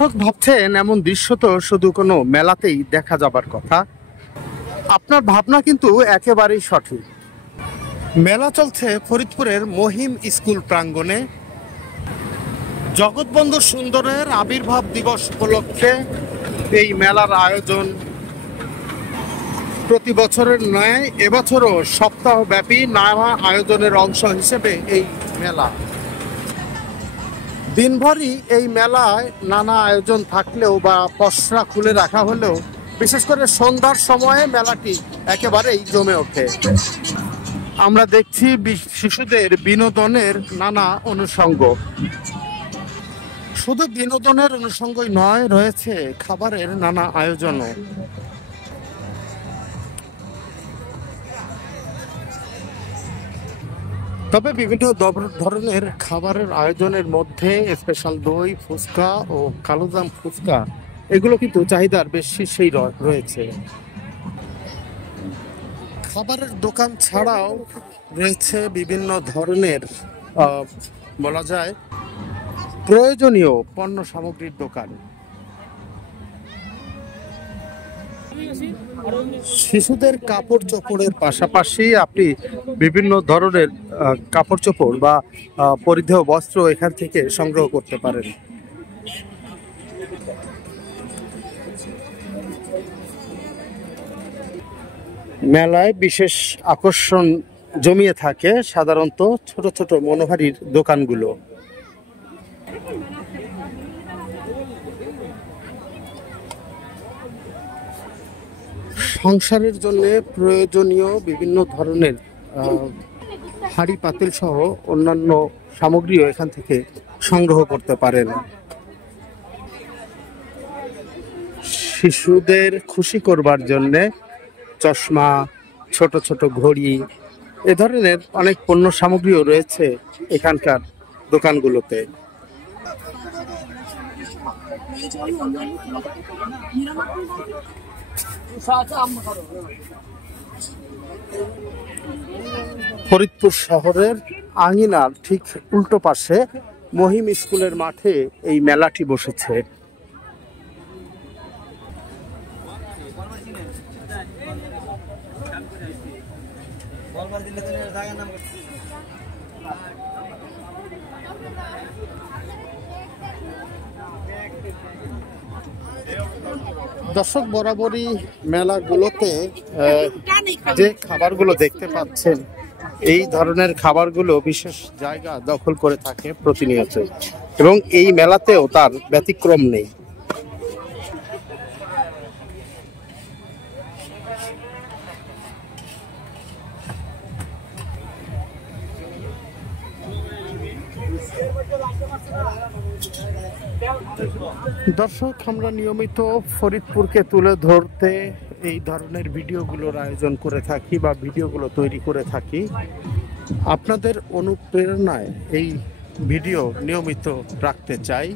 দর্শক ভাবছেন এমন দৃশ্য তো শুধু কোনো মেলাতেই দেখা যাবার কথা। আপনার ভাবনা কিন্তু একেবারেই সঠিক। মেলা চলছে ফরিদপুরের মহিম স্কুল প্রাঙ্গণে। জগৎবন্ধু সুন্দরের আবির্ভাব দিবস উপলক্ষে এই মেলার আয়োজন। প্রতি বছরের ন্যায় এবছরও সপ্তাহব্যাপী নানা আয়োজনের অংশ হিসেবে এই মেলা। দিনভরই এই মেলায় নানা আয়োজন থাকলেও বা পসরা খুলে রাখা হলেও বিশেষ করে সন্ধ্যার সময়ে মেলাটি একেবারেই জমে ওঠে। আমরা দেখছি শিশুদের বিনোদনের নানা অনুষঙ্গ। শুধু বিনোদনের অনুষঙ্গই নয়, রয়েছে খাবারের নানা আয়োজনও। তবে বিভিন্ন ধরনের খাবারের আয়োজনের মধ্যে স্পেশাল দই, ফুচকা ও কালোজাম ফুচকা এগুলো কিন্তু চাহিদার বেশ শীর্ষেই রয়েছে। খাবারের দোকান ছাড়াও রয়েছে বিভিন্ন ধরনের বলা যায় প্রয়োজনীয় পণ্য সামগ্রীর দোকান। শিশুদের কাপড় চোপড়ের পাশাপাশি আপনি বিভিন্ন ধরনের কাপড় চোপড় বা পরিধেয় বস্ত্র এখান থেকে সংগ্রহ করতে পারেন। মেলায় বিশেষ আকর্ষণ জমিয়ে থাকে সাধারণত ছোট ছোট মনোহারীর দোকানগুলো। সংসারের জন্য প্রয়োজনীয় বিভিন্ন ধরনের হাঁড়ি পাতিল সহ অন্যান্য সামগ্রীও এখান থেকে সংগ্রহ করতে পারেন। শিশুদের খুশি করবার জন্য চশমা, ছোট ছোট ঘড়ি এ ধরনের অনেক পণ্য সামগ্রীও রয়েছে এখানকার দোকানগুলোতে। ফরিদপুর শহরের আঙিনার ঠিক উল্টো পাশে মহিম স্কুলের মাঠে এই মেলাটি বসেছে। দর্শক, বরাবরই মেলাগুলোতে যে খাবারগুলো দেখতে পাচ্ছেন এই ধরনের খাবারগুলো বিশেষ জায়গা দখল করে থাকে প্রতিনিয়ত, এবং এই মেলাতেও তার ব্যতিক্রম নেই। দর্শক, আমরা নিয়মিত ফরিদপুরকে তুলে ধরতে এই ধরনের ভিডিওগুলোর আয়োজন করে থাকি বা ভিডিওগুলো তৈরি করে থাকি। আপনাদের অনুপ্রেরণায় এই ভিডিও নিয়মিত রাখতে চাই।